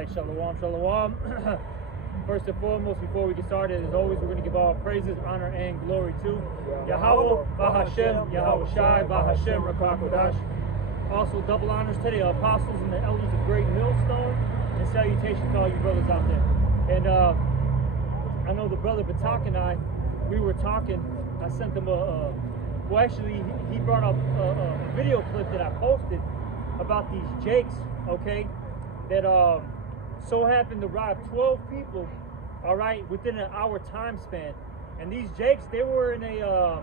right, shalom, shalom. First and foremost, before we get started, as always, we're going to give all praises, honor, and glory to Yahweh, Bahashem, Yahweh Shai, Bahashem, Rakakodash. Also, double honors to the apostles and the elders of Great Millstone, and salutations to all you brothers out there. And I know the brother Batak and I, we were talking. I sent him well, actually, he brought up a video clip that I posted about these jakes, okay, that so happened to rob 12 people, all right, within an hour time span. And these jakes, they were in a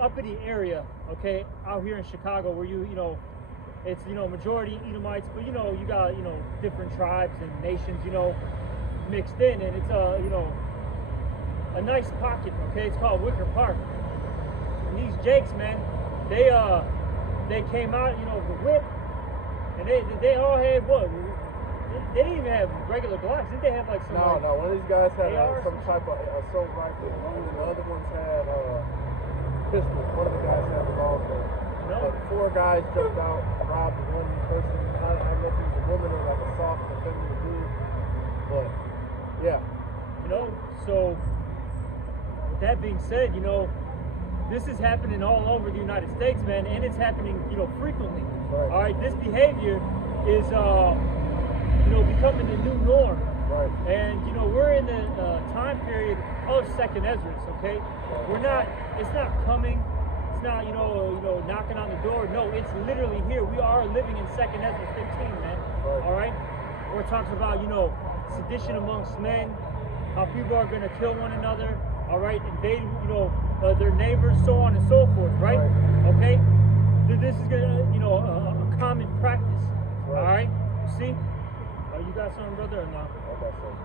uppity area, okay, out here in Chicago, where it's majority Edomites, but you got different tribes and nations mixed in, and it's a nice pocket, okay. It's called Wicker Park. And these jakes, man, they came out, the whip, and they all had what? They didn't even have regular Glocks. Didn't they have like some? No. One of these guys had some type of assault rifle, and the other ones had pistols. One of the guys had a long gun. No. But 4 guys jumped out, robbed one person. I don't know if it was a woman or like a soft or feminine dude, but yeah. So with that being said, this is happening all over the United States, man, and it's happening, frequently. Right. All right, this behavior is, becoming the new norm. Right. And we're in the time period of Second Ezra's. Okay, it's not coming. It's not knocking on the door. No, it's literally here. We are living in Second Ezra 15, man. Right. All right, where it talks about sedition amongst men, how people are going to kill one another. All right, invade their neighbors, so on and so forth. Right? Okay, this is gonna a common practice. Right. All right, you see. You got something, brother, or not? I got something.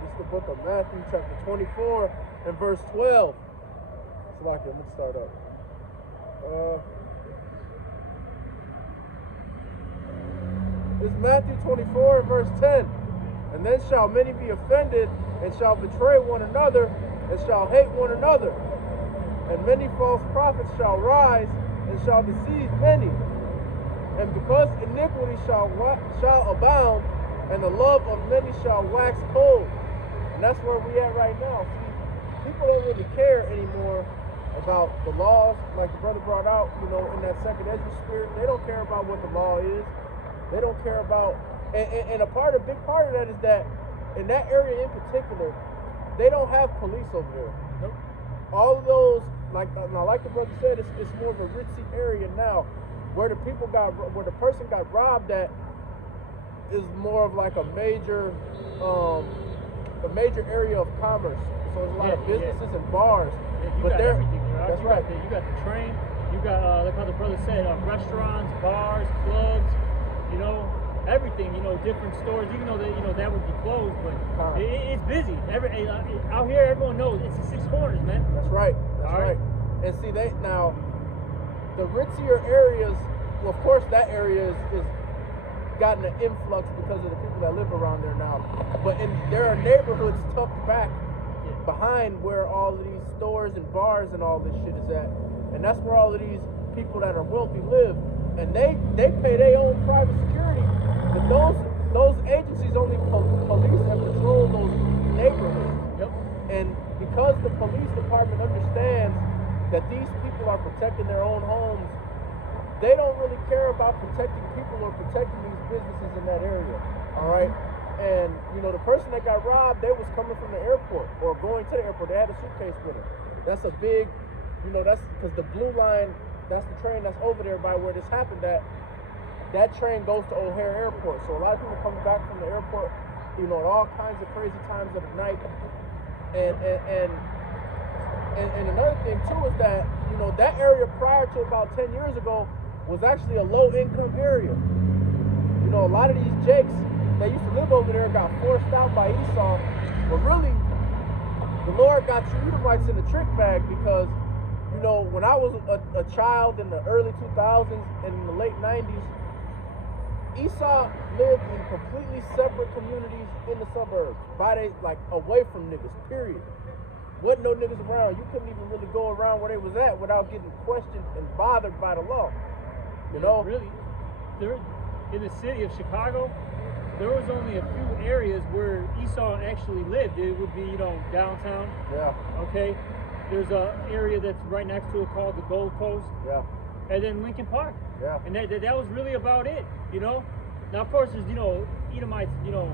This is the book of Matthew, chapter 24, and verse 12. So, I'm going to start up. This is Matthew 24, and verse 10. And then shall many be offended, and shall betray one another, and shall hate one another. And many false prophets shall rise, and shall deceive many. And because iniquity shall abound, and the love of many shall wax cold. And that's where we at right now. See, people don't really care anymore about the laws, like the brother brought out, in that Second Ezra spirit. They don't care about what the law is. They don't care about, and a big part of that is that in that area in particular, they don't have police over there. Nope. All of those, like the brother said, it's more of a ritzy area now. Where the person got robbed at is more of like a major area of commerce. So there's a lot of businesses and bars. Yeah, you got everything, right? That's right. You got the train. You got like how the brother said, restaurants, bars, clubs. Everything. Different stores. Even though that would be closed, but it's busy. Out here, everyone knows it's the 6 corners, man. That's right. That's right. And see, the ritzier areas, well, of course, that area is gotten an influx because of the people that live around there now. But there are neighborhoods tucked back behind where all of these stores and bars and all this shit is at. And that's where all of these people that are wealthy live. And they pay their own private security. But those agencies only police and patrol those neighborhoods. Yep. And because the police department understands that these people are protecting their own homes, they don't really care about protecting people or protecting these businesses in that area. All right. And the person that got robbed, they was coming from the airport or going to the airport. They had a suitcase with them. That's a big, that's because the blue line, that's the train that's over there by where this happened at. That train goes to O'Hare Airport. So a lot of people coming back from the airport, at all kinds of crazy times of the night. And another thing too is that that area prior to about 10 years ago was actually a low-income area. A lot of these jakes that used to live over there got forced out by Esau, but really the Lord got you Edomites in the trick bag because when I was a child in the early 2000s and in the late 90s, Esau lived in completely separate communities in the suburbs, away from niggas, period. Wasn't no niggas around. You couldn't even really go around where they was at without getting questioned and bothered by the law. You know? Really, there in the city of Chicago, there was only a few areas where Esau actually lived. It would be, you know, downtown. Yeah. Okay. There's a area that's right next to it called the Gold Coast. Yeah. And then Lincoln Park. Yeah. And that was really about it, you know. Now, of course, there's, you know, Edomites, you know,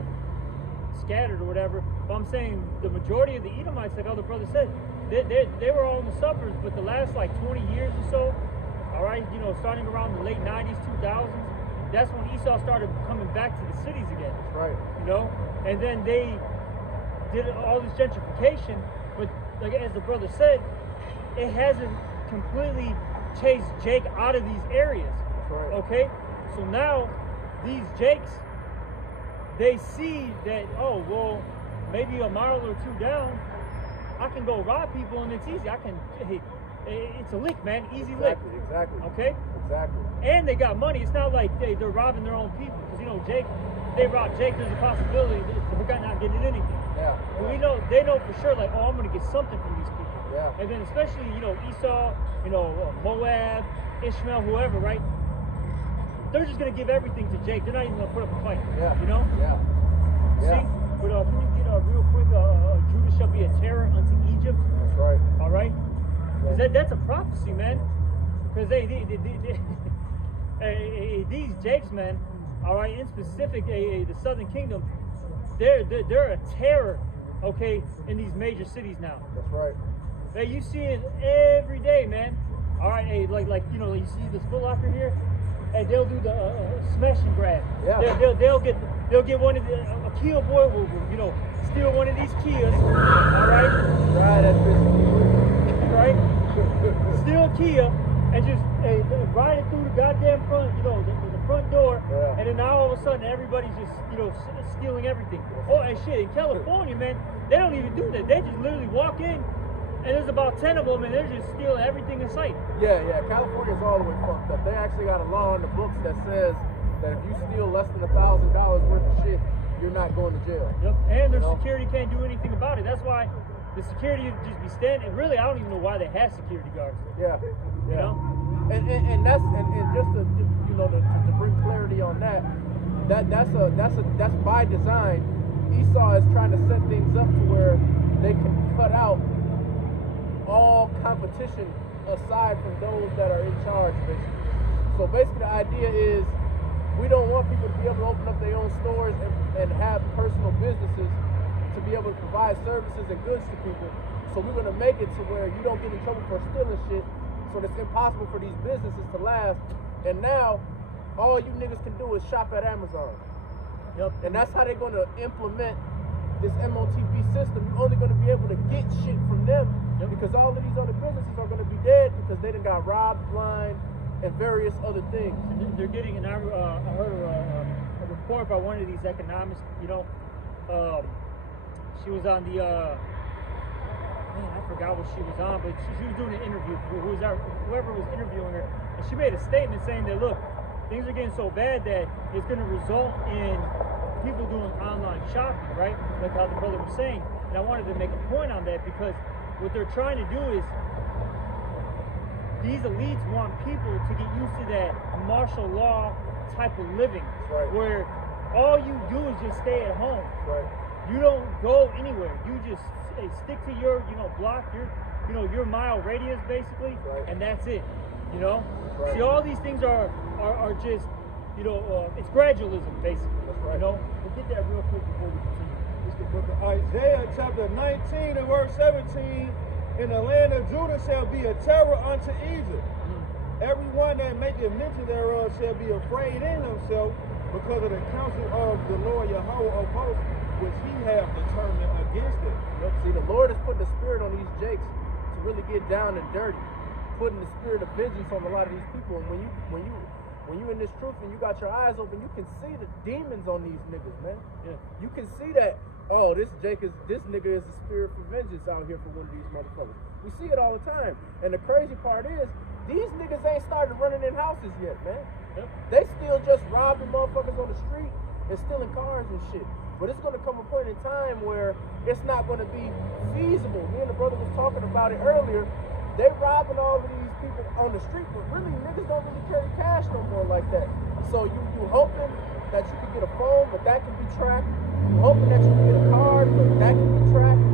scattered or whatever. But I'm saying the majority of the Edomites, like other brothers said, they were all in the suburbs. But the last like 20 years or so, all right, you know, starting around the late 90s, 2000s, that's when Esau started coming back to the cities again. That's right. You know, and then they did all this gentrification, but like as the brother said, it hasn't completely chased Jake out of these areas. That's right. Okay, so now these Jakes, they see that, oh well, maybe a mile or two down, I can go rob people and it's easy. It's a lick, man, easy lick. Exactly. Okay. Exactly. And they got money. It's not like they're robbing their own people. Because, you know, Jake, they rob Jake, there's a possibility that they're not getting anything. Yeah. But they know for sure, like, oh, I'm going to get something from these people. Yeah. And then especially, you know, Esau, you know, Moab, Ishmael, whoever, right? They're just going to give everything to Jake. They're not even going to put up a fight. Yeah. You know? Yeah. See? But can you get real quick, Judah shall be a terror unto Egypt? That's right. All right? Because that's a prophecy, man. Because these Jakes, man, all right, in specific, the Southern Kingdom, they're a terror, okay, in these major cities now. That's right. Hey, you see it every day, man. All right, hey, like you know, you see this Foot Locker here, and they'll do the smash and grab. Yeah. They'll get one of a Kia boy will, you know, steal one of these Kias. All right. Right, that bitch. Right. Steal a Kia. And just riding through the goddamn front, you know, the front door, and then now all of a sudden everybody's just, you know, stealing everything. Oh, and shit, in California, man, they don't even do that. They just literally walk in, and there's about 10 of them, and they're just stealing everything in sight. Yeah, California's all the way fucked up. They actually got a law in the books that says that if you steal less than $1,000 worth of shit, you're not going to jail. Yep, and their security can't do anything about it. That's why the security would just be standing. Really, I don't even know why they have security guards. Yeah. You know? And just to you know to bring clarity on that's by design. Esau is trying to set things up to where they can cut out all competition aside from those that are in charge, basically. So basically the idea is we don't want people to be able to open up their own stores and have personal businesses to be able to provide services and goods to people. So we're gonna make it to where you don't get in trouble for stealing shit. So it's impossible for these businesses to last. And now, all you niggas can do is shop at Amazon. Yep. And that's how they're going to implement this MOTB system. You're only going to be able to get shit from them because all of these other businesses are going to be dead because they done got robbed, blind, and various other things. They're getting, and I heard a report by one of these economists, you know, she was on the, I forgot what she was on, but she was doing an interview for whoever was interviewing her, and she made a statement saying that, look, things are getting so bad that it's going to result in people doing online shopping, right? Like how the brother was saying. And I wanted to make a point on that because what they're trying to do is these elites want people to get used to that martial law type of living, where all you do is just stay at home. You don't go anywhere. You just stick to your, you know, block, your mile radius basically, and that's it. You know. See, all these things are just, you know, it's gradualism basically. You know. We'll get that real quick before we continue. It's the book of Isaiah, chapter 19 and verse 17. In the land of Judah shall be a terror unto Egypt. Everyone that maketh mention thereof shall be afraid in himself because of the counsel of the Lord Yahweh of hosts, which he hath determined against it. See, the Lord has put the spirit on these jakes to really get down and dirty, putting the spirit of vengeance on a lot of these people. And when you in this truth and you got your eyes open, you can see the demons on these niggas, man. Yeah. You can see that. Oh, this nigga is the spirit for vengeance out here for one of these motherfuckers. We see it all the time. And the crazy part is, these niggas ain't started running in houses yet, man. Yep. They still just robbing motherfuckers on the street and stealing cars and shit. But it's going to come a point in time where it's not going to be feasible. Me and the brother was talking about it earlier. They robbing all of these people on the street, but really niggas don't really carry cash no more like that. So you hoping that you can get a phone, but that can be tracked. You hoping that you can get a card, but that can be tracked.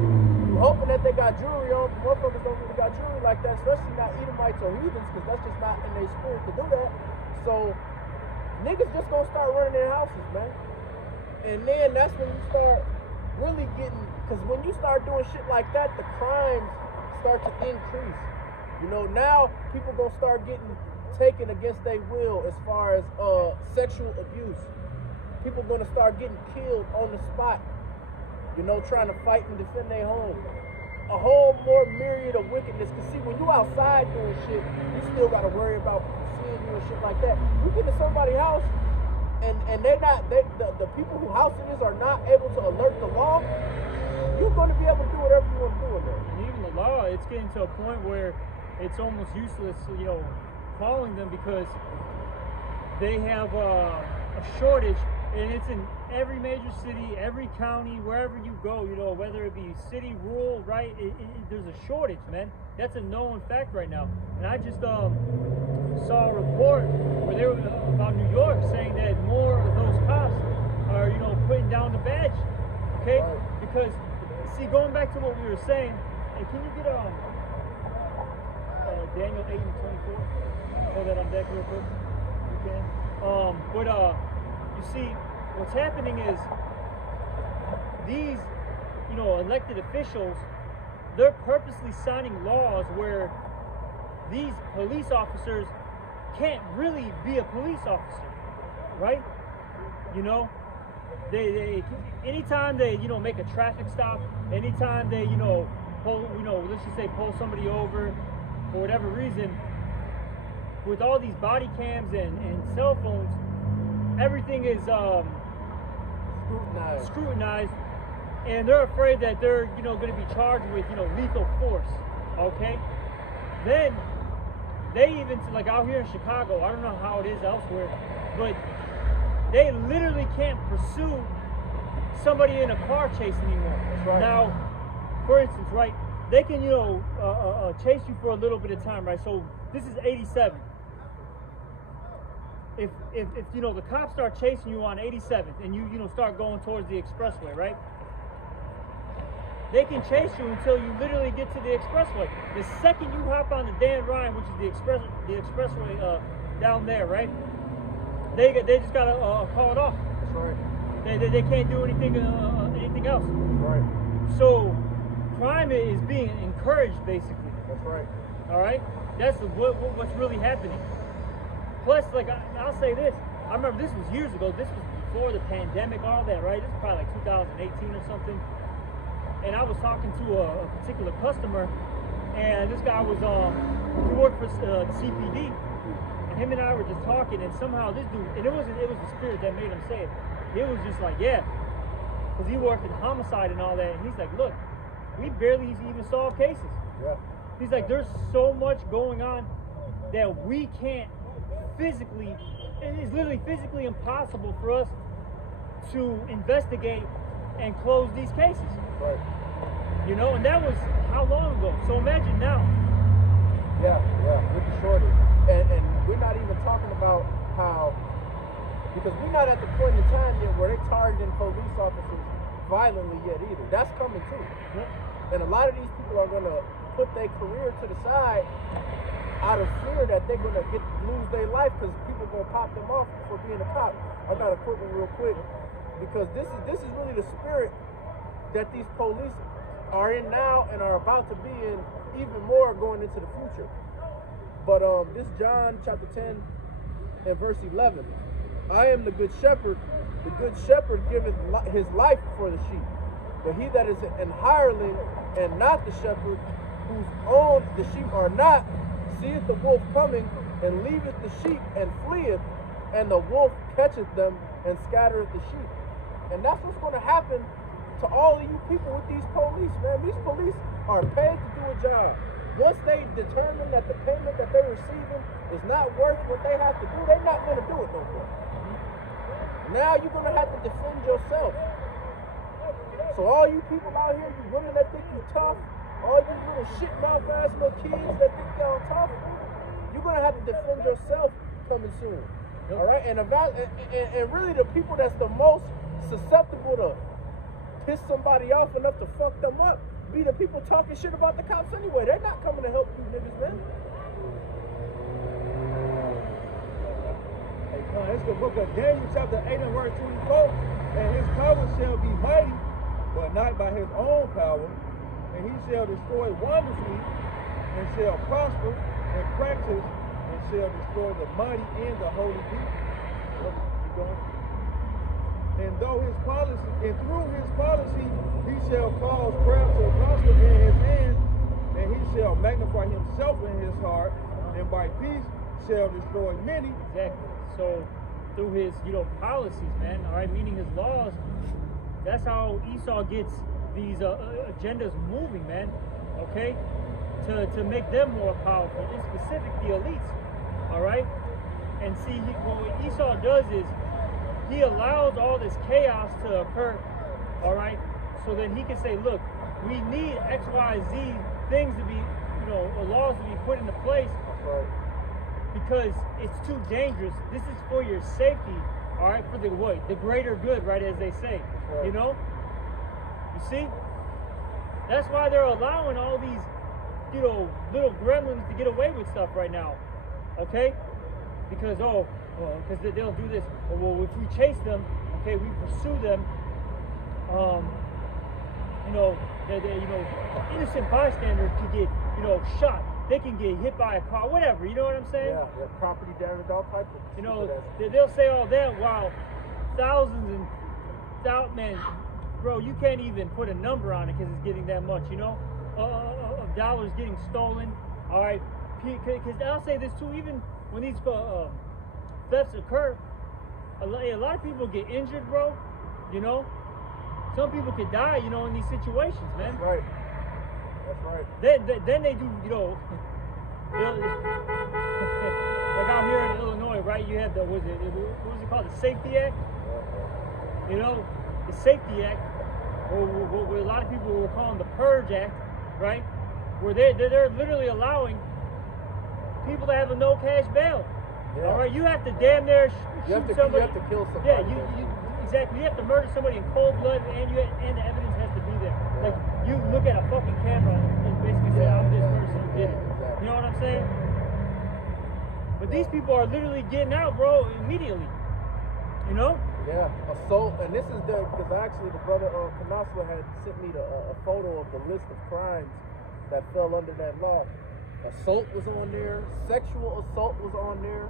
You hoping that they got jewelry on, but motherfuckers don't really got jewelry like that, especially not Edomites or heathens, because that's just not in their spirit to do that. So niggas just gonna start running their houses, man. And then that's when you start really getting, because when you start doing shit like that, the crimes start to increase. You know, now people gonna start getting taken against their will as far as sexual abuse. People gonna start getting killed on the spot, you know, trying to fight and defend their home. A whole more myriad of wickedness. Cause see, when you outside doing shit, you still gotta worry about people seeing you and shit like that. You get to somebody's house and they're not, the people who house it is are not able to alert the law, you're gonna be able to do whatever you want to do in there. And even the law, it's getting to a point where it's almost useless, you know, calling them, because they have a shortage, and it's in every major city, every county, wherever you go, you know, whether it be city, rural, right? There's a shortage, man. That's a known fact right now. And I just saw a report where they were about New York saying that more of those cops are, you know, putting down the badge, okay? Right. Because, see, going back to what we were saying, hey, can you get Daniel 8 and 24? Hold that on deck real quick. You can. But you see, what's happening is these, you know, elected officials, they're purposely signing laws where these police officers can't really be a police officer, right? You know, they anytime they, you know, make a traffic stop, anytime they, you know, pull, you know, let's just say pull somebody over for whatever reason, with all these body cams and cell phones, everything is scrutinized, and they're afraid that they're, you know, going to be charged with, you know, lethal force. Okay, then they even, like out here in Chicago, I don't know how it is elsewhere, but they literally can't pursue somebody in a car chase anymore. Right. Now, for instance, right, they can, you know, chase you for a little bit of time, right? So this is 87. If you know, the cops start chasing you on 87th and you know, start going towards the expressway, right? They can chase you until you literally get to the expressway. The second you hop on the Dan Ryan, which is the expressway down there, right? They just gotta call it off. That's right. They can't do anything else. Right. So crime is being encouraged, basically. That's right. All right, that's what's really happening. Plus, like I'll say this, I remember this was years ago. This was before the pandemic, all that, right? This is probably like 2018 or something. And I was talking to a particular customer, and this guy was he worked for CPD, and him and I were just talking, and somehow this dude, and it was the spirit that made him say it. It was just like, yeah, because he worked in homicide and all that, and he's like, look, we barely even solve cases. Yeah. He's like, there's so much going on that we can't physically, it is literally physically impossible for us to investigate and close these cases. Right. You know, and that was how long ago? So imagine now. Yeah, with the shortage. And we're not even talking about how, because we're not at the point in time yet where they're targeting police officers violently yet either. That's coming too. Yeah. And a lot of these people are going to put their career to the side out of fear that they're going to lose their life because people are going to pop them off for being a cop. I got to quit it real quick because this is really the spirit that these police are in now and are about to be in even more going into the future. But this John chapter 10 and verse 11. I am the good shepherd. The good shepherd giveth his life for the sheep. But he that is an hireling and not the shepherd, whose own the sheep are not, seeth the wolf coming, and leaveth the sheep and fleeth, and the wolf catcheth them and scattereth the sheep. And that's what's going to happen to all of you people with these police, man. These police are paid to do a job. Once they determine that the payment that they're receiving is not worth what they have to do, they're not going to do it no more. Now you're going to have to defend yourself. So all you people out here, you women that think you tough, all you little shit mouth ass little kids that think y'all tough, gonna have to defend yourself coming soon. Yep. All right, and really the people that's the most susceptible to piss somebody off enough to fuck them up be the people talking shit about the cops anyway. They're not coming to help you niggas, man. It's the book of Daniel, chapter 8 and verse 24. And his power shall be mighty, but not by his own power. And he shall destroy wonderfully, and shall prosper and practice, and shall destroy the mighty and the holy people. Keep going. And through his policy, he shall cause craft to prosper in his hand, and he shall magnify himself in his heart, and by peace shall destroy many. Exactly. So through his, policies, man, all right, meaning his laws, that's how Esau gets these agendas moving, man, okay, to make them more powerful, in specific the elites, all right? And see, what Esau does is he allows all this chaos to occur, all right, so that he can say, look, we need X, Y, Z things to be, laws to be put into place. That's right. Because it's too dangerous. This is for your safety, all right, for the what? The greater good, right, as they say, right. You see? That's why they're allowing all these, little gremlins to get away with stuff right now, okay? Because, because they'll do this. Well, if we chase them, okay, we pursue them, innocent bystander could get, shot. They can get hit by a car, whatever, you know what I'm saying? Yeah, property damage, all types of they'll say all that while thousands man, bro, you can't even put a number on it because it's getting that much, of dollars getting stolen, all right? Because I'll say this too, even when these thefts occur, a lot of people get injured, bro, Some people could die, in these situations, man. That's right. That's right. Then they do, like out here in Illinois, right? You have what was it called? The Safety Act. The Safety Act, or what a lot of people were calling the Purge Act, right? Where they're literally allowing people to have a no cash bail. Yeah. All right, you have to damn near shoot somebody. You have to kill somebody. Yeah, exactly. You have to murder somebody in cold blood, and the evidence has to be there. Like, you look at a fucking camera and basically say, I'm this person who did it. Exactly. You know what I'm saying? But these people are literally getting out, bro, immediately. Yeah, assault, and this is because actually the brother Canasla had sent me a photo of the list of crimes that fell under that law. Assault was on there, sexual assault was on there,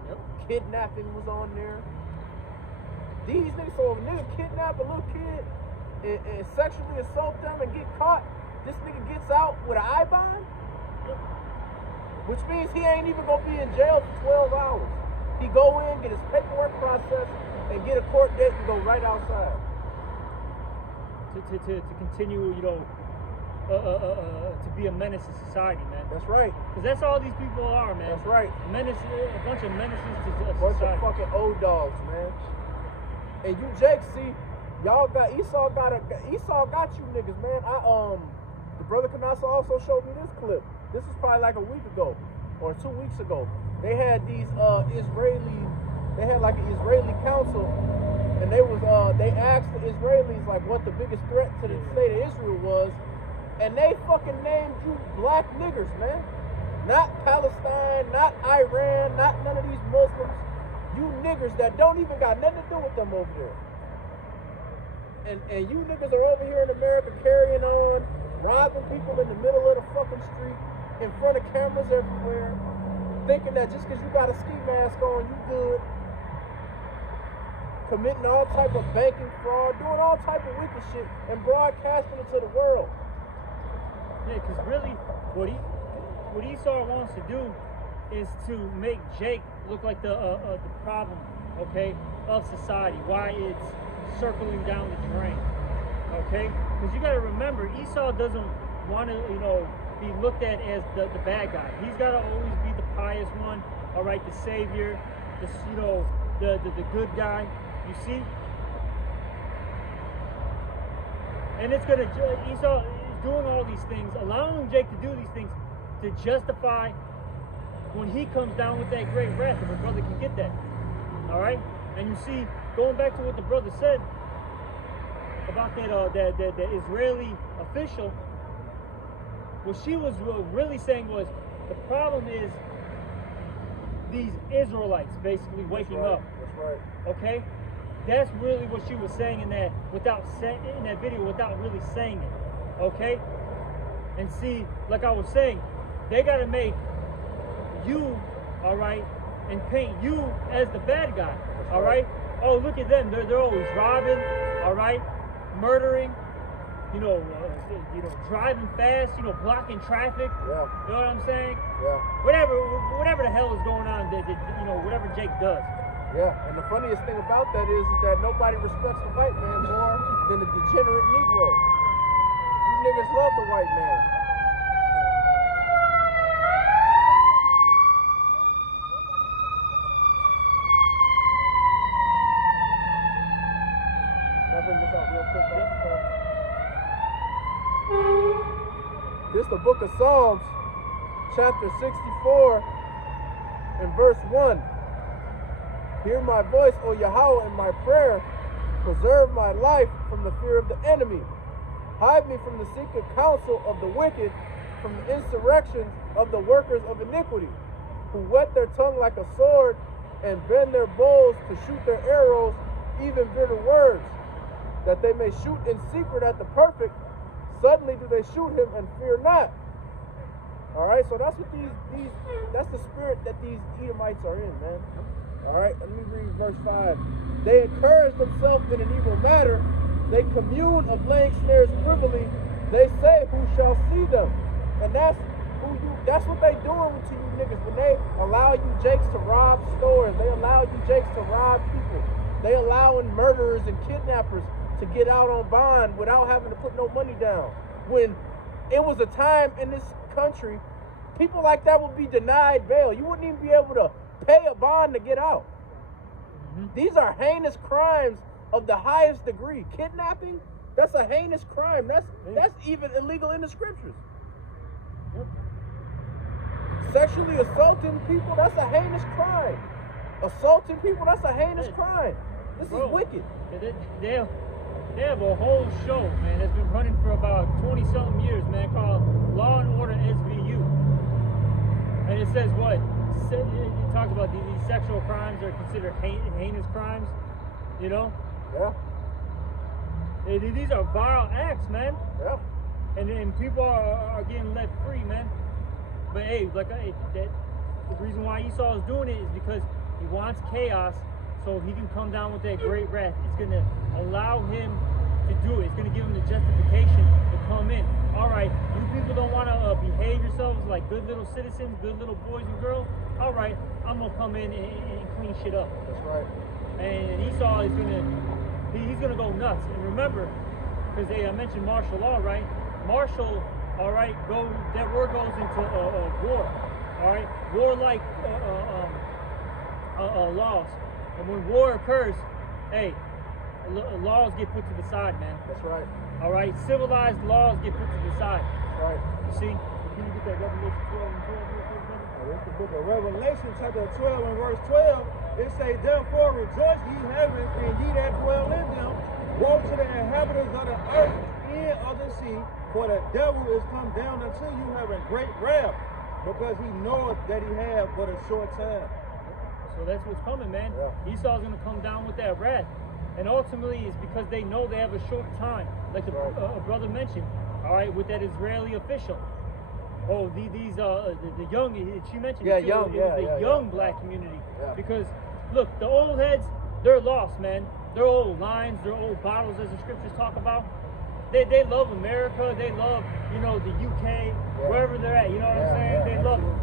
kidnapping was on there. These niggas, so if a nigga kidnap a little kid and sexually assault them and get caught, this nigga gets out with an I-bond, which means he ain't even gonna be in jail for 12 hours. He go in, get his paperwork processed, and get a court date and go right outside. To continue, to be a menace to society, man. That's right. Because that's all these people are, man. That's right. A bunch of menaces to society. A bunch of fucking old dogs, man. And you, Jake, see, Esau got you niggas, man. The brother Kanasa also showed me this clip. This was probably like a week ago or 2 weeks ago. They had these like an Israeli council, and they asked the Israelis like what the biggest threat to the state of Israel was, and they fucking named you black niggers, man. Not Palestine, not Iran, not none of these Muslims. You niggers that don't even got nothing to do with them over there. And you niggas are over here in America carrying on, robbing people in the middle of the fucking street, in front of cameras everywhere, thinking that just because you got a ski mask on, you good. Committing all type of banking fraud, doing all type of wicked shit, and broadcasting it to the world. Yeah, because really, what Esau wants to do is to make Jake look like the problem, okay, of society. Why it's circling down the drain, okay? Because you got to remember, Esau doesn't want to, be looked at as the bad guy. He's got to always be the pious one, all right, the savior, the good guy. You see? And Esau is doing all these things, allowing Jake to do these things to justify when he comes down with that great wrath, if a brother can get that. All right? And you see, going back to what the brother said about that Israeli official, what she was really saying was, the problem is these Israelites basically waking up. That's right. Okay? That's really what she was saying in that video without really saying it. Okay? And see, like I was saying, they gotta make you, all right, and paint you as the bad guy. All right? Oh, look at them. They're always robbing, all right, murdering, driving fast, blocking traffic. Yeah. You know what I'm saying? Yeah. Whatever the hell is going on, whatever Jake does. Yeah, and the funniest thing about that is that nobody respects the white man more than the degenerate Negro. You niggas love the white man. Can I bring this out real quick? This is the book of Psalms, chapter 64, and verse 1. Hear my voice, O Yahweh, in my prayer. Preserve my life from the fear of the enemy. Hide me from the secret counsel of the wicked, from the insurrections of the workers of iniquity, who whet their tongue like a sword and bend their bows to shoot their arrows, even bitter words, that they may shoot in secret at the perfect. Suddenly do they shoot him and fear not. All right, so that's what that's the spirit that these Edomites are in, man. All right, let me read verse 5. They encourage themselves in an evil matter. They commune of laying snares privily. They say, who shall see them? And that's what they doing to you niggas. When they allow you jakes to rob stores, they allow you jakes to rob people. They allowing murderers and kidnappers to get out on bond without having to put no money down. When it was a time in this country, people like that would be denied bail. You wouldn't even be able to pay a bond to get out. Mm-hmm. These are heinous crimes of the highest degree. Kidnapping, that's a heinous crime. That's even illegal in the scriptures. Yep. Sexually assaulting people, that's a heinous crime. Assaulting people, that's a heinous crime. This is wicked. They have a whole show, man, that's been running for about 20-something years, man, called Law and Order SVU. And it says what? It talks about these sexual crimes are considered heinous crimes, Yeah. These are vile acts, man. Yeah. And people are getting let free, man. But hey, the reason why Esau is doing it is because he wants chaos, so he can come down with that great wrath. It's going to allow him to do it. It's going to give him the justification to come in. All right, you people don't want to behave yourselves like good little citizens, good little boys and girls. All right, I'm going to come in and clean shit up. That's right. And Esau is he's going to go nuts. And remember, because they mentioned martial law, right? Martial, all right, that word goes into war. All right, warlike laws. And when war occurs, hey, laws get put to the side, man. That's right. All right, civilized laws get put to the side. That's right. You see? Can you get that Revelation 12 and 12 real quick, brother? It's the book of Revelation, chapter 12 and verse 12. It say, therefore rejoice ye heavens, and ye that dwell in them. Woe to the inhabitants of the earth and of the sea, for the devil is come down unto you having great wrath, because he knoweth that he have but a short time. So that's what's coming, man. Yeah. Esau's going to come down with that wrath. And ultimately, it's because they know they have a short time. Like the brother mentioned, all right, with that Israeli official. Oh, the young, she mentioned it too. The young black community. Yeah. Because, look, the old heads, they're lost, man. They're old lines, they're old bottles, as the scriptures talk about. They love America, they love, the UK, wherever they're at, you know what I'm saying? They love it,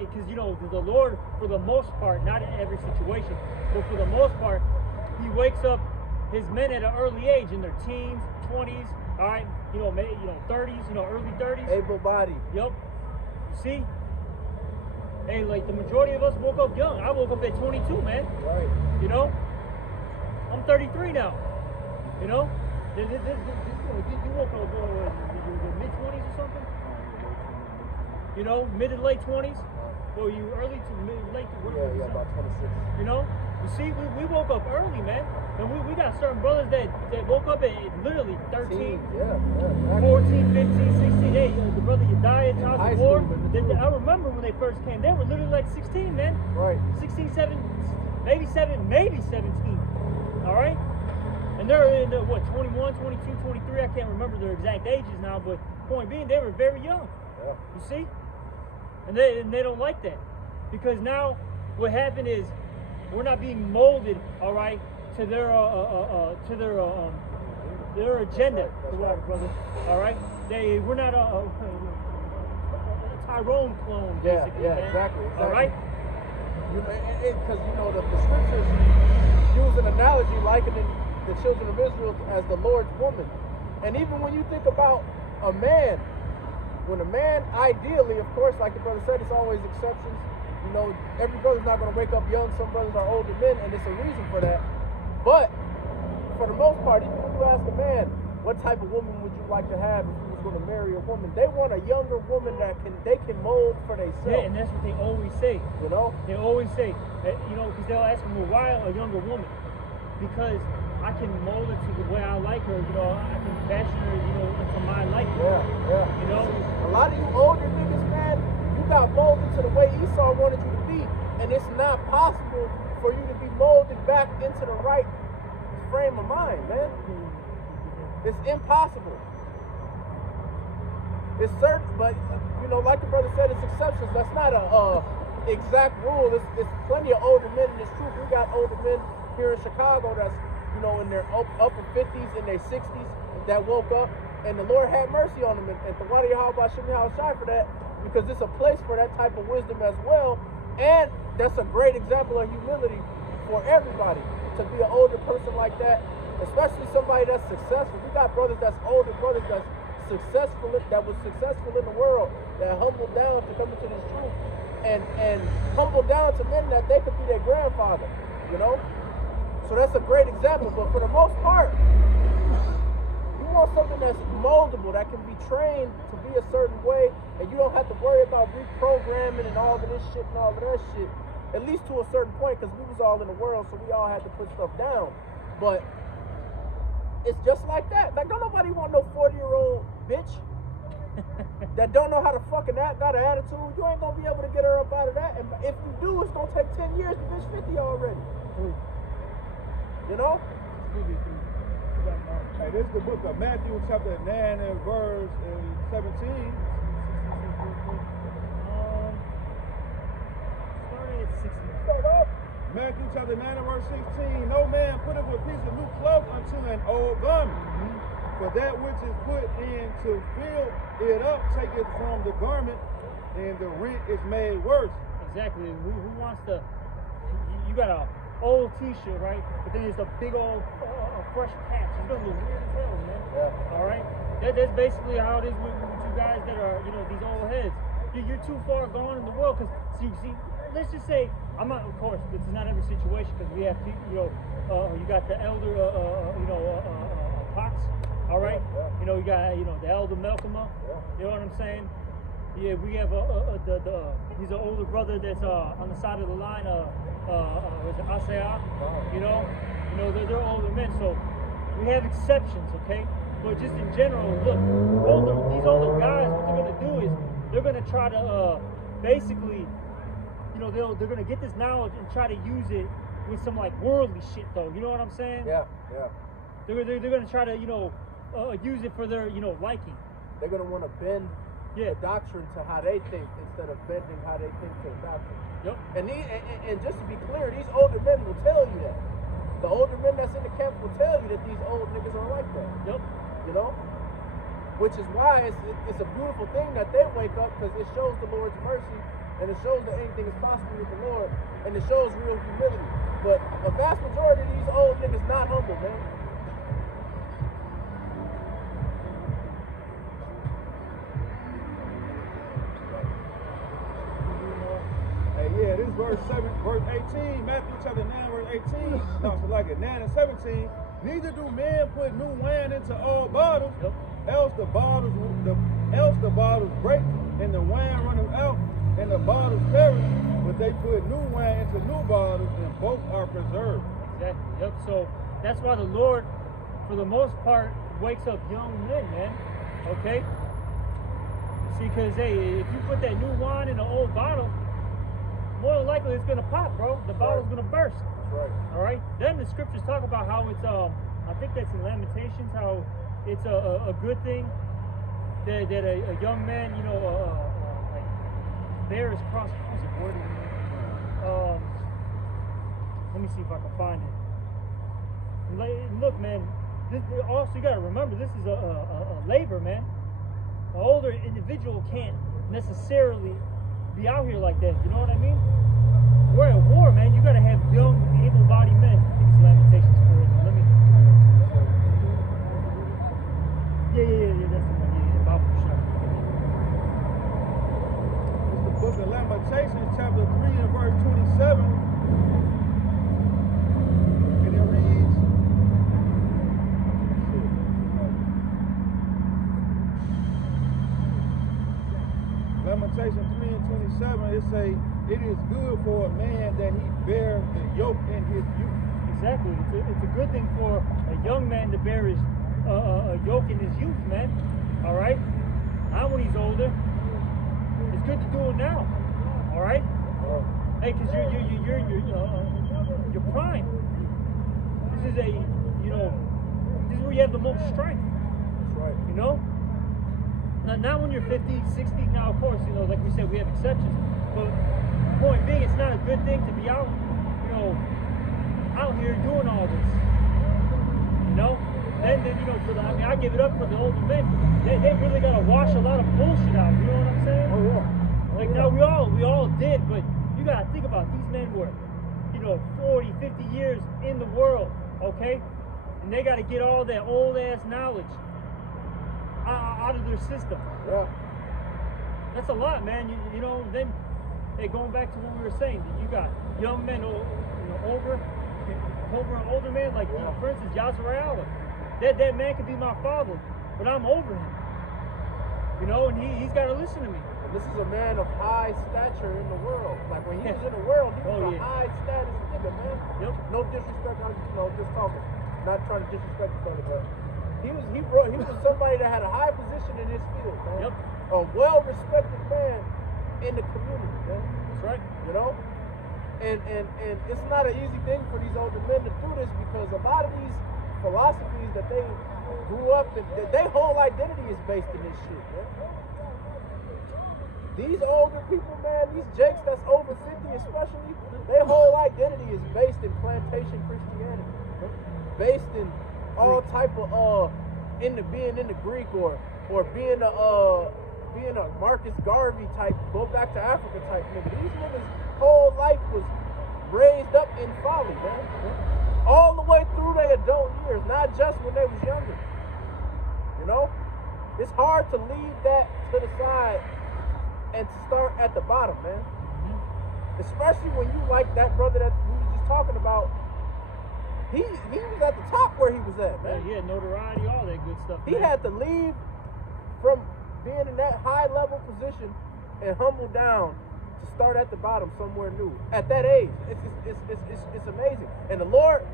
because, the Lord, for the most part, not in every situation, but for the most part, he wakes up his men at an early age, in their teens, 20s, all right, 30s, early 30s. Able-bodied. Yep. You see? Hey, like the majority of us woke up young. I woke up at 22, man. Right. I'm 33 now. You woke up in your mid-20s or something? You know, mid to late 20s, or you early to mid late to Yeah, about 26. You know, you see, we woke up early, man, and we got certain brothers that woke up at literally 13, Yeah, 14, 15, 16. Hey, the brother Yediah, high Thomas Moore. school, I remember when they first came, they were literally like 16, man. Right. 16, 7, maybe 17. All right. And they're in the, what, 21, 22, 23. I can't remember their exact ages now, but point being, they were very young. Yeah. You see? And they don't like that. Because now what happened is we're not being molded, all right, to their agenda, brother. All right? We're not a Tyrone clone, basically. Yeah, man. exactly. All right? Because the scriptures use an analogy likening the children of Israel as the Lord's woman. And even when you think about a man, when a man, ideally, of course, like the brother said, it's always exceptions. You know, every brother's not going to wake up young. Some brothers are older men, and it's a reason for that. But for the most part, even when you ask a man, what type of woman would you like to have if you was going to marry a woman? They want a younger woman that they can mold for themselves. Yeah, and that's what they always say. You know? They always say, you know, because they'll ask them, well, why a younger woman? Because I can mold it to the way I like her, you know, I can fashion her, you know, into my liking. Yeah. You know? A lot of you older niggas, man, you got molded to the way Esau wanted you to be. And it's not possible for you to be molded back into the right frame of mind, man. It's impossible. It's certain, but, you know, like the brother said, it's exceptions. That's not a exact rule. It's plenty of older men in this truth. We got older men here in Chicago that's, you know, in their upper 50s, in their 60s, that woke up, and the Lord had mercy on them. And Tawadi Yahweh Shimmy Shai for that, because it's a place for that type of wisdom as well. And that's a great example of humility for everybody, to be an older person like that, especially somebody that's successful. We got brothers that's older, brothers that's successful, that was successful in the world, that humbled down to come into this truth, and humbled down to men that they could be their grandfather, you know? So that's a great example. But for the most part, you want something that's moldable, that can be trained to be a certain way, and you don't have to worry about reprogramming and all of this shit and all of that shit, at least to a certain point, because we was all in the world, so we all had to put stuff down. But it's just like that. Like, don't nobody want no 40-year-old bitch that don't know how to fucking act, got an attitude. You ain't gonna be able to get her up out of that. And if you do, it's gonna take 10 years. The bitch 50 already. You know? Hey, this is the book of Matthew, chapter 9 and verse 17. Started at 60. Start up. Matthew chapter 9 and verse 16. No man putteth a piece of new cloth unto an old garment. For that which is put in to fill it up, take it from the garment, and the rent is made worse. Exactly. Who wants to? You got a old T-shirt, right? But then there's a big old fresh patch. It's gonna look weird as hell, man. Yeah. All right. That's basically how it is with you guys that are, you know, these old heads. You're too far gone in the world, because see, let's just say, I'm not, of course, this is not every situation, because we have people, you know, you got the elder, pots. All right, yeah. You know, you got, you know, the elder Melchima. Yeah. You know what I'm saying? Yeah, we have he's an older brother that's on the side of the line. Was it Asaya? You know, they're older men, so we have exceptions, okay? But just in general, look, these older guys, what they're gonna do is they're gonna try to basically, you know, they're gonna get this knowledge and try to use it with some like worldly shit, though. You know what I'm saying? Yeah. They're gonna try to, you know, use it for their, you know, liking. They're gonna want to bend the doctrine to how they think instead of bending how they think to the doctrine. Yep. And just to be clear, these older men will tell you that. The older men that's in the camp will tell you that these old niggas are like that. Yep. You know? Which is why it's a beautiful thing that they wake up, because it shows the Lord's mercy, and it shows that anything is possible with the Lord, and it shows real humility. But a vast majority of these old niggas not humble, man. Yeah, this verse 18, Matthew chapter 9, verse 18. No, so like it, 9 and 17. Neither do men put new wine into old bottles, else the bottles break, and the wine runneth out, and the bottles perish, but they put new wine into new bottles, and both are preserved. Exactly. Yep. So that's why the Lord, for the most part, wakes up young men, man. Okay. See, because hey, if you put that new wine in an old bottle, more than likely it's gonna pop, bro. The bottle's gonna burst. That's right. All right. Then the scriptures talk about how it's I think that's in Lamentations, how it's a good thing that a young man, you know, like bear his cross. How's it worded? Let me see if I can find it. Look, man. This, also, you gotta remember, this is a labor, man. An older individual can't necessarily be out here like that. You know what I mean? We're at war, man. You gotta have young, able-bodied men. I think it's Lamentations 4. Let me. Yeah. That's the one. Yeah. Bible shot. It's the book of Lamentations, chapter 3 and verse 27. And it reads, Lamentations 3 and 27, it say, it is good for a man that he bear the yoke in his youth. Exactly. It's a good thing for a young man to bear his a yoke in his youth, man. All right. Not when he's older. It's good to do it now. All right. Hey, because you're in your prime. This is this is where you have the most strength. That's right. You know. Not when you're 50, 60. Now, of course, like we said, we have exceptions. But point being, it's not a good thing to be out, out here doing all this. Then I give it up for the older men. They really gotta wash a lot of bullshit out. You know what I'm saying? Oh yeah. Like now we all did, but you gotta think about these men were, 40, 50 years in the world, okay? And they gotta get all that old ass knowledge out of their system. Yeah. That's a lot, man. Then going back to what we were saying, you got young men, over an older man, like for instance, Yazarella. That man could be my father, but I'm over him. And he's got to listen to me. And this is a man of high stature in the world. Like when he was in the world, he was a high status nigga, man. Yep. No disrespect, I'm just talking. Not trying to disrespect the brother, but he was somebody that had a high position in his field, man. Yep. A well-respected man in the community, man. That's right. And it's not an easy thing for these older men to do this because a lot of these philosophies that they grew up in, their whole identity is based in this shit, man. These older people, man, these jakes that's over 50 especially, their whole identity is based in plantation Christianity. Based in all type of being in the Greek or being a Marcus Garvey type, go back to Africa type nigga. These niggas' whole life was raised up in folly, man. All the way through their adult years, not just when they was younger. It's hard to leave that to the side and to start at the bottom, man. Especially when you like that brother that we were just talking about. He was at the top where he was at, man. Yeah, notoriety, all that good stuff. He had to leave from being in that high level position and humble down to start at the bottom somewhere new. At that age, it's amazing. And the Lord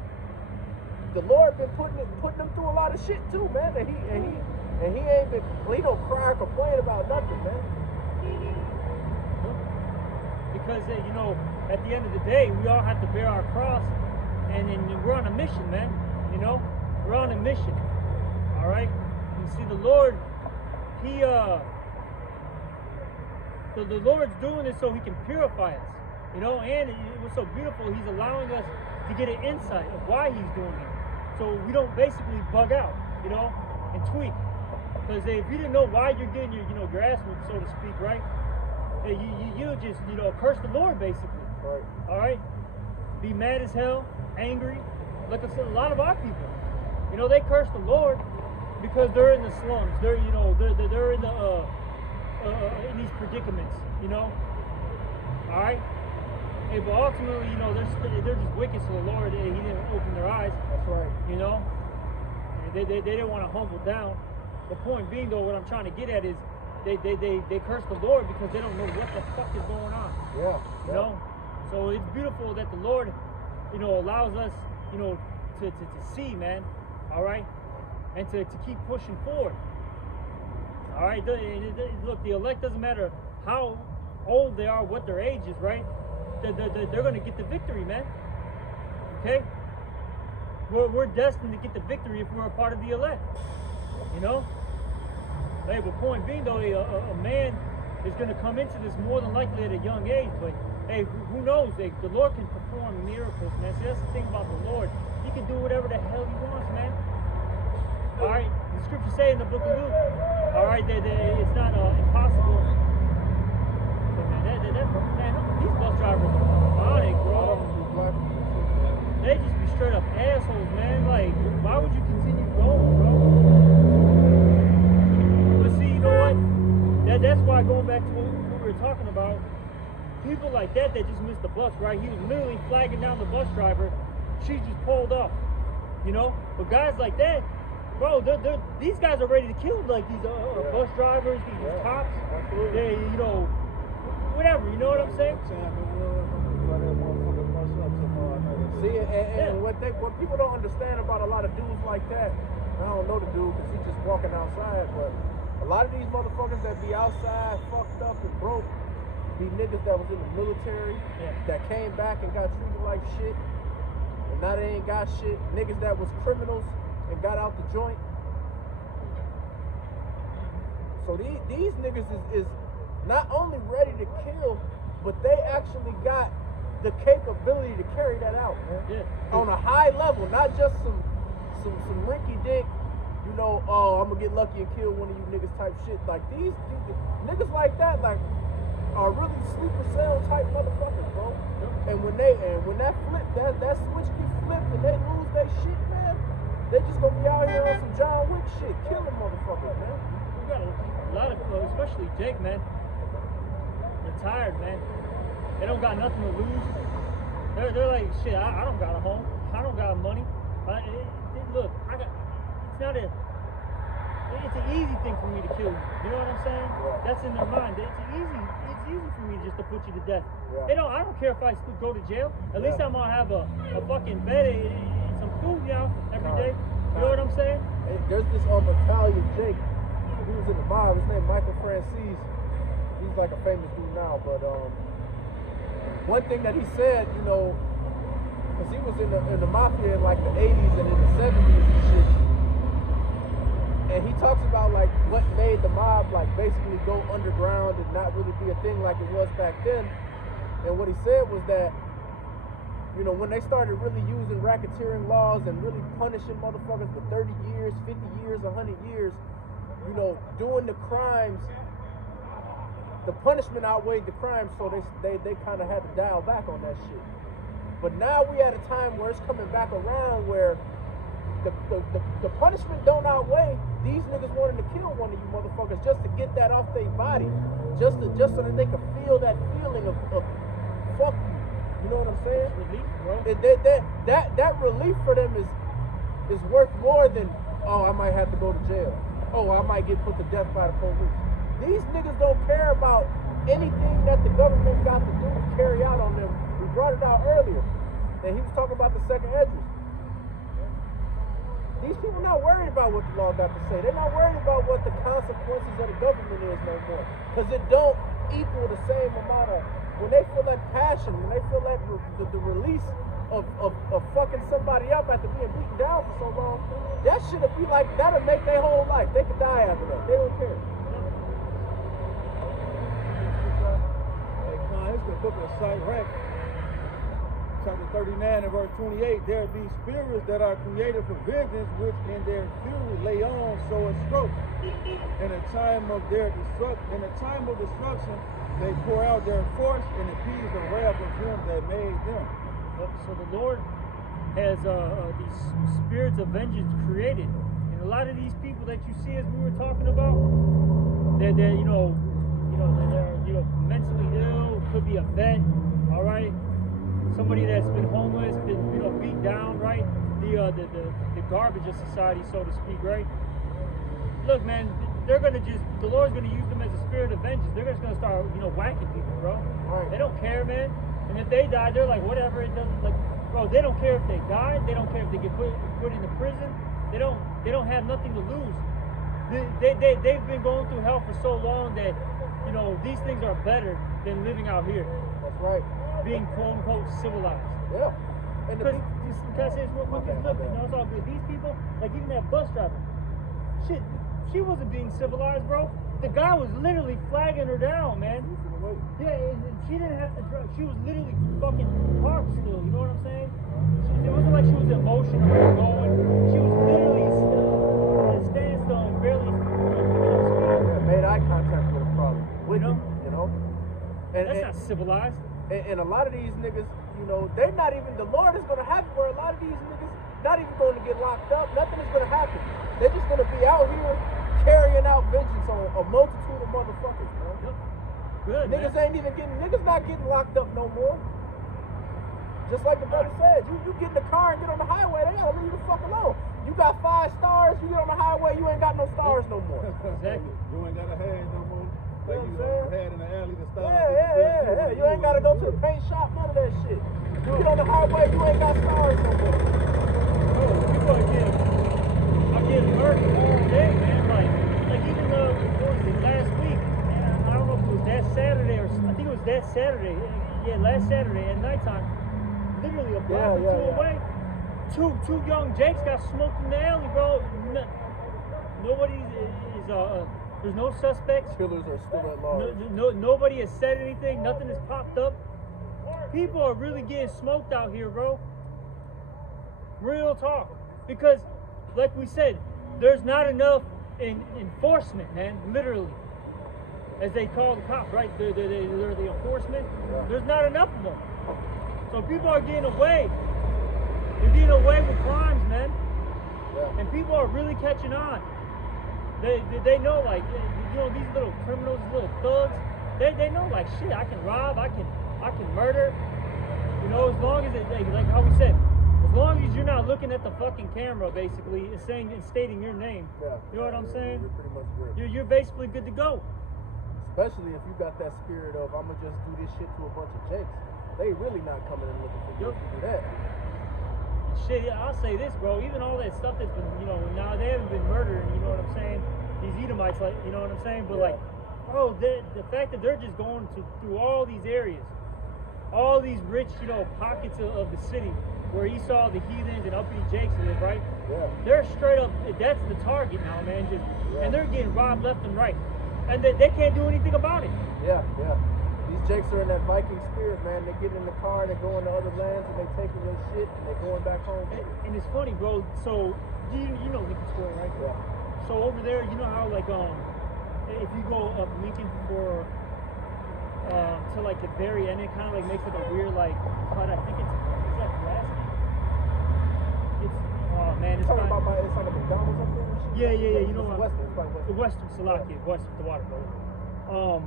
been putting him through a lot of shit too, man. And he ain't been, he don't cry or complain about nothing, man. Because at the end of the day, we all have to bear our cross. And we're on a mission, man. We're on a mission. All right. You see, the Lord, the Lord's doing this so He can purify us. And it was so beautiful. He's allowing us to get an insight of why He's doing it, so we don't basically bug out, and tweak. Because if you didn't know why you're getting your ass whooped, so to speak, right? You just curse the Lord basically. Right. All right. Be mad as hell. Angry, like I said, a lot of our people, they curse the Lord because they're in the slums. They're in the in these predicaments. All right. Hey, but ultimately, they're just wicked. So the Lord, He didn't open their eyes. That's right. They didn't want to humble down. The point being, though, what I'm trying to get at is they curse the Lord because they don't know what the fuck is going on. Yeah. You know? So it's beautiful that the Lord, you know, allows us, you know, to see, man. All right? And to keep pushing forward. All right? Look, the elect doesn't matter how old they are, what their age is, right? They're going to get the victory, man. Okay? We're destined to get the victory if we're a part of the elect. You know? Hey, but point being, though, a man is going to come into this more than likely at a young age. But, hey, who knows? The Lord can perform miracles, man. See, that's the thing about the Lord. He can do whatever the hell he wants, man. All right? The scriptures say in the book of Luke, all right, that it's not impossible. But, man, these bus drivers are demonic, bro. They just be straight up assholes, man. Like, why would you continue going, bro? But see, you know what? That's why, going back to what we were talking about, people like that just missed the bus, right? He was literally flagging down the bus driver. She just pulled up, you know? But guys like that, bro, these guys are ready to kill, like, these bus drivers, these cops. Absolutely. They, you know, whatever, you know what I'm saying? See, and what people don't understand about a lot of dudes like that, I don't know the dude because he's just walking outside, but a lot of these motherfuckers that be outside fucked up and broke be niggas that was in the military, that came back and got treated like shit, and now they ain't got shit. Niggas that was criminals and got out the joint. So these niggas is not only ready to kill, but they actually got the capability to carry that out, man. On a high level, not just some rinky dink, you know, oh, I'm gonna get lucky and kill one of you niggas type shit. Like these niggas like that, like, are really sleeper cell type motherfuckers, bro. And when that switch gets flipped and they lose their shit, man, they just gonna be out here on some John Wick shit, killing motherfuckers, man. We got a lot of, especially Jake, man. They're tired, man. They don't got nothing to lose. They're like, shit, I don't got a home. I don't got money. Look, it's an easy thing for me to kill you. You know what I'm saying? Yeah. That's in their mind. It's easy for me just to put you to death. Yeah. I don't care if I go to jail. At least I'm gonna have a fucking bed and some food, you know, every day. You know what I'm saying? Hey, there's this Italian Jake. He was in the mob. His name Michael Francis. He's like a famous dude now, but one thing that he said, you know, because he was in the mafia in like the 80s and in the 70s and shit, and he talks about like what made the mob like basically go underground and not really be a thing like it was back then. And what he said was that, you know, when they started really using racketeering laws and really punishing motherfuckers for 30 years, 50 years, 100 years, you know, doing the crimes, the punishment outweighed the crime, so they kind of had to dial back on that shit. But now we at a time where it's coming back around where the punishment don't outweigh these niggas wanting to kill one of you motherfuckers just to get that off their body, just so that they can feel that feeling of fuck you. You know what I'm saying? Relief, bro. That relief for them is worth more than, oh, I might have to go to jail. Oh, I might get put to death by the police. These niggas don't care about anything that the government got to do to carry out on them. We brought it out earlier. And he was talking about the second address. These people not worried about what the law got to say. They're not worried about what the consequences of the government is no more. Because it don't equal the same amount of, when they feel that passion, when they feel that the release of fucking somebody up after being beaten down for so long, that shit'll be like, that'll make their whole life. They could die after that. They don't care. It's the book of Sirach, chapter 39 and verse 28. There be spirits that are created for vengeance, which in their fury lay on so a stroke. In the time of destruction, they pour out their force and appease the wrath of him that made them. So the Lord has these spirits of vengeance created, and a lot of these people that you see, as we were talking about, they're mentally ill. Could be a vet, all right. Somebody that's been homeless, been beat down, right? The garbage of society, so to speak, right? Look, man, they're gonna the Lord's gonna use them as a spirit of vengeance. They're just gonna start, whacking people, bro. Right. They don't care, man. And if they die, they're like, whatever. It doesn't bro. They don't care if they die. They don't care if they get put into prison. They don't have nothing to lose. They've been going through hell for so long that these things are better than living out here. That's right. Being quote unquote civilized. Yeah. And Because can I say this real quick? Look, it's all good. These people, like even that bus driver, shit, she wasn't being civilized, bro. The guy was literally flagging her down, man. Yeah, and she didn't have to drive. She was literally fucking parked still. You know what I'm saying? It wasn't like she was emotional or going. She was literally still at a standstill and barely picking up speed. Yeah, made eye contact with a problem. And, That's not civilized. And a lot of these niggas, they're not even, the Lord is going to have it where a lot of these niggas not even going to get locked up. Nothing is going to happen. They're just going to be out here carrying out vengeance on a multitude of motherfuckers, bro. Yep. Good, Niggas niggas not getting locked up no more. Just like the brother said, you get in the car and get on the highway, they gotta leave you the fuck alone. You got 5 stars, you get on the highway, you ain't got no stars no more. Exactly. You ain't got a hand no more. Like you had in the alley to stop. Yeah. You ain't gotta go to the paint shop, none of that shit. You get on the highway, you ain't got stars no more. People are getting murdered all day, man. Like even last week, and I don't know if it was that Saturday or I think it was that Saturday. Yeah, last Saturday at nighttime. Literally a block or two away. Two young Jakes got smoked in the alley, bro. There's no suspects. Killers are still at large. Nobody has said anything. Nothing has popped up. People are really getting smoked out here, bro. Real talk. Because, like we said, there's not enough enforcement, man. Literally, as they call the cops, right? They're the enforcement. Yeah. There's not enough of them. So people are getting away. They're getting away with crimes, man. Yeah. And people are really catching on. They know, like, these little criminals, these little thugs, they know, like, shit, I can rob, I can murder. As long as like how we said, as long as you're not looking at the fucking camera, basically, and stating your name. Yeah. You know what I'm saying? You're pretty much good. You're basically good to go. Especially if you got that spirit of, I'm gonna just do this shit to a bunch of Jakes. They really not coming and looking for you to do that. Shit, I'll say this, bro. Even all that stuff that's been, now they haven't been murdering, you know what I'm saying? These Edomites, like, you know what I'm saying? But like, bro, the fact that they're just going through all these areas, all these rich, pockets of the city where Esau, the heathens, and uppity Jakes live, right? Yeah. They're straight up. That's the target now, man. And they're getting robbed left and right, and they can't do anything about it. Yeah. These Jakes are in that Viking spirit, man. They get in the car, they go into other lands, and they taking their shit, and they going back home. And it's funny, bro. So you know Lincoln Square, right? Yeah. So over there, you know how like if you go up Lincoln for to like the very end, it kind of like makes like a weird like cut. I think it's that Pulaski. It's man, it's Talking not. about it's like a McDonald's up there. And shit? Yeah. You know what? Western, it's probably The Western Salakia, west of the water building.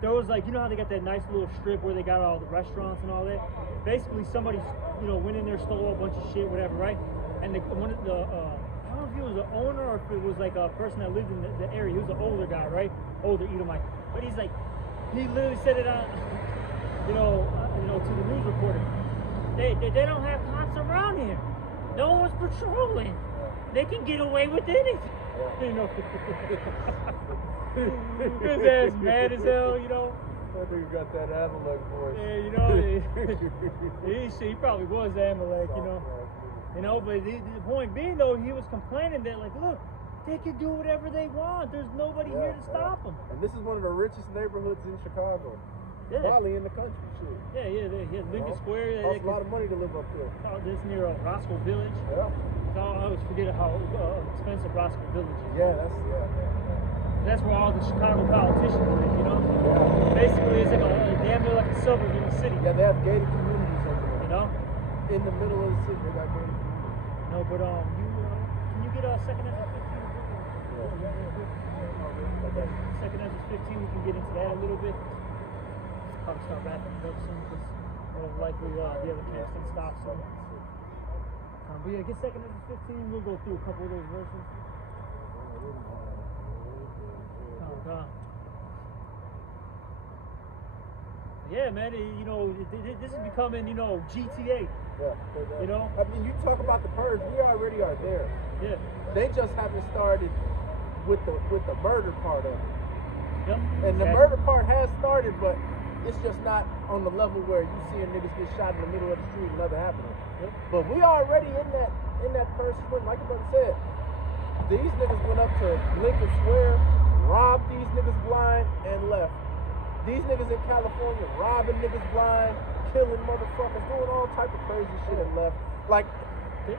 There was like, you know how they got that nice little strip where they got all the restaurants and all that? Basically, somebody, went in there, stole a bunch of shit, whatever, right? And one of the, I don't know if he was the owner or if it was like a person that lived in the area. He was an older guy, right? Older Edomite. But he's like, he literally said it on, to the news reporter. They don't have cops around here. No one's patrolling. They can get away with anything. His ass mad as hell, That nigga got that Amalek voice. Yeah, he probably was Amalek, But the point being, though, he was complaining that, like, look, they can do whatever they want. There's nobody here to stop them. And this is one of the richest neighborhoods in Chicago. Yeah. Probably in the country, shit. Yeah, Lincoln Square. Costs a lot of money to live up there. This near Roscoe Village. Yeah. I always forget how expensive Roscoe Village is. Yeah, That's where all the Chicago politicians live, Yeah. Basically, it's like a damn near like a suburb in the city. Yeah, they have gated communities over there. In the middle of the city, they got gated communities. No, but can you get a second Ezra 15? Okay. Second Ezra 15, we can get into that a little bit. Probably start wrapping it up soon because more likely the other camps can stop soon. But yeah, get second Ezra 15. We'll go through a couple of those verses. Yeah, man. This is becoming, GTA. Yeah. You know. I mean, you talk about the purge. We already are there. Yeah. They just haven't started with the murder part of it. Yep. And the murder part has started, but it's just not on the level where you see niggas get shot in the middle of the street and nothing happening. Yep. But we already in that first swim, like your brother said. These niggas went up to Lincoln Square, robbed these niggas blind, and left. These niggas in California robbing niggas blind, killing motherfuckers, doing all type of crazy shit and left. Like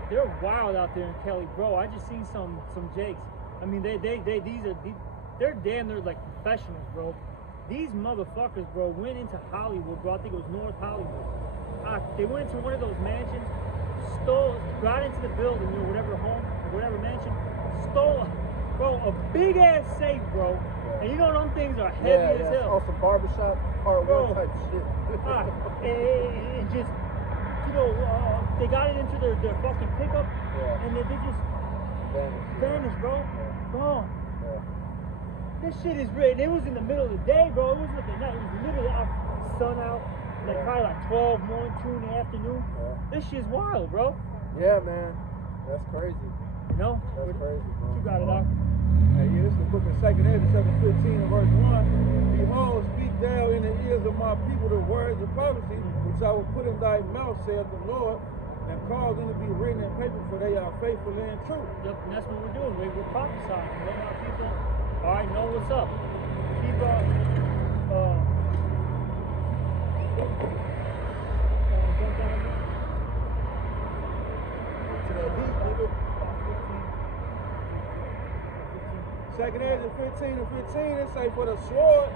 they're wild out there in Cali, bro. I just seen some Jakes. I mean, they're damn near like professionals, bro. These motherfuckers, bro, went into Hollywood, bro. I think it was North Hollywood. They went into one of those mansions, got into the building, whatever home, whatever mansion, stole, bro, a big ass safe, bro. And you know them things are heavy as hell. On some barbershop hardware type shit. And just, they got it into their fucking pickup, and they just vanished, bro. Gone. This shit is real. It was in the middle of the day, bro. It wasn't at night. It was literally out, sun out, probably like 12 morning, 2 in the afternoon. This shit's wild, bro. Yeah, man. That's crazy. That's crazy, bro. You got it out. Hey, yeah, this is the book of 2 Ezra, chapter 15, and verse 1. Behold, speak thou in the ears of my people the words of prophecy, which I will put in thy mouth, saith the Lord, and cause them to be written in paper, for they are faithful and true. Yep, and that's what we're doing. We're prophesying. Letting our people, all right, know what's up. Keep on. Second Ezra 15 and 15, it say, for the sword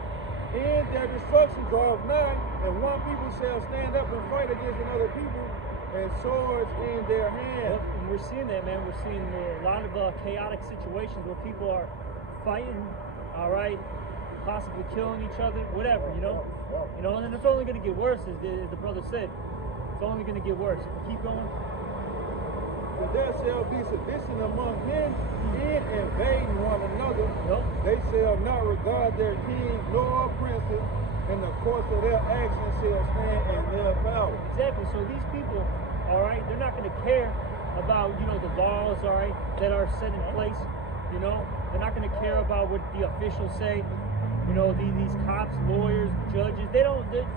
in their destruction draweth nigh, and one people shall stand up and fight against another people, and swords in their hands. Yep, and we're seeing that, man. We're seeing a lot of chaotic situations where people are fighting, all right, possibly killing each other, whatever, and then it's only going to get worse, as the brother said. It's only going to get worse. Keep going. For there shall be sedition among men, in invading one another. They shall not regard their kings nor princes, and the course of their actions shall stand in their power. Exactly. So these people, all right, they're not going to care about, the laws, all right, that are set in place. They're not going to care about what the officials say. These cops, lawyers, judges,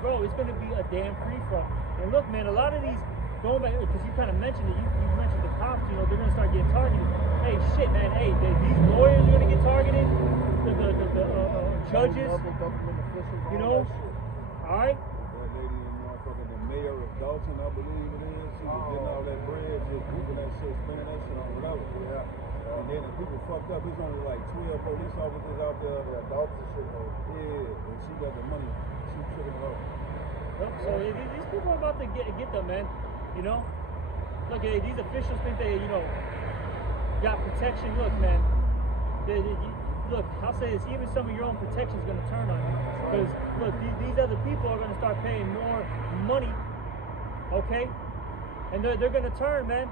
bro, it's going to be a damn free for all. And look, man, a lot of these, going back, because you kind of mentioned it, you mentioned the cops, they're going to start getting targeted. Hey, shit, man, these lawyers are going to get targeted, the judges, all right? That lady in motherfucking the mayor of Dalton, I believe it is, she was getting all that bread, just whooping that shit, spinning that shit on whatever. And then the people fucked up, there's only like 12 police officers out there. Dalton shit. And she got the money, she tricking it up. Yep, so these people are about to get them, man. Look, these officials think they, got protection. Look, man, look, I'll say this, even some of your own protection is going to turn on you. Because, look, these other people are going to start paying more money, okay? And they're going to turn, man.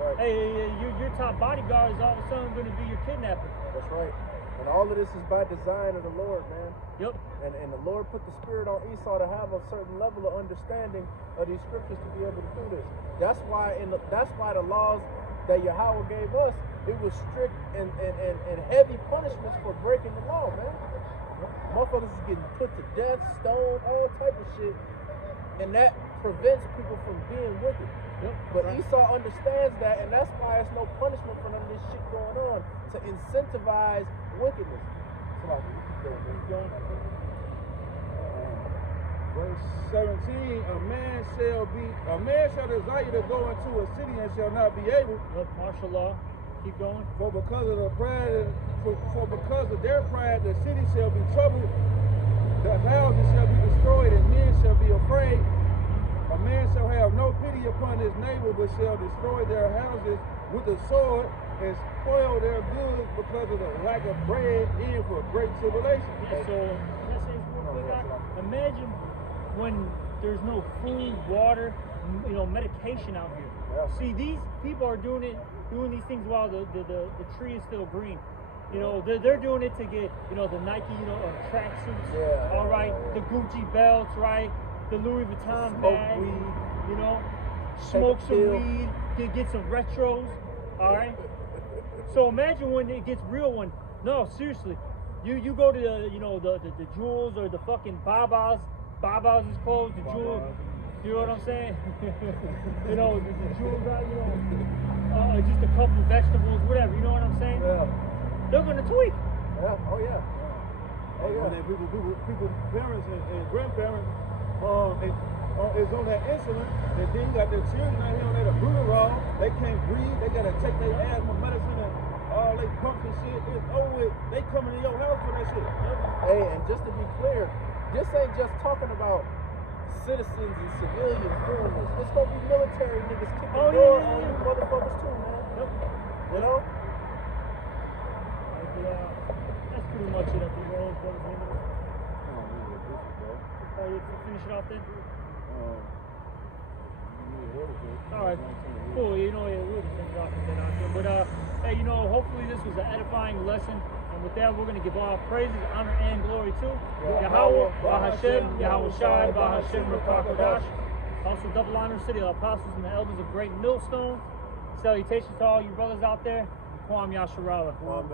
Right. Hey, your top bodyguard is all of a sudden going to be your kidnapper. That's right. And all of this is by design of the Lord, man. Yep. And the Lord put the spirit on Esau to have a certain level of understanding of these scriptures to be able to do this. That's why the laws that Yahweh gave us, it was strict and heavy punishments for breaking the law, man. Motherfuckers is getting put to death, stoned, all type of shit. And that prevents people from being wicked. Yep. But Esau understands that, and that's why there's no punishment for none of this shit going on, to incentivize wickedness. Verse 17, a man shall desire to go into a city and shall not be able. Yep, martial law. Keep going. For because of because of their pride, the city shall be troubled, the houses shall be destroyed, and men shall be afraid. A man shall have no pity upon his neighbor, but shall destroy their houses with the sword and spoil their goods because of the lack of bread in for great tribulation. Yeah, so let's say real quick, imagine when there's no food, water, medication out here. Yeah. See, these people are doing these things while the tree is still green. You know, they're doing it to get, you know, the Nike, you know, tracksuits. Yeah. All right, the Gucci belts, right? The Louis Vuitton Smoke bag. weed. You know, Take smoke a some pill. weed, get some retros. All right. So imagine when it gets real. When no, seriously, you go to the, you know, the jewels or the fucking Baba's is closed. The jewel. You know what I'm saying? You know, the jewels are, you know, just a couple of vegetables, whatever. You know what I'm saying? Yeah. They're gonna tweak. Yeah. Oh yeah. Oh And yeah. then people, parents and grandparents, is on that insulin, and then you got their children out here on that Adderall. They can't breathe. They gotta take their asthma medicine and all they pumps and shit. It's over with. They coming to your house for that shit. Hey, and just to be clear, this ain't just talking about citizens and civilians doing this. It's gonna be military niggas kicking Oh, door yeah. on you motherfuckers too, man. Yep. You know? That's pretty much it up here. Oh, you finish it off then? All right, cool. You know, we'll just finish it off and then after. But hey, you know, hopefully this was an edifying lesson. And with that, we're gonna give all praises, honor, and glory to Yahweh, Bahashem, Yahweh Shai, Bahashem, Rakakodash. Also, double honor to the apostles and the elders of Great Millstone. Salutations to all you brothers out there. Kwam Yasharala. Well,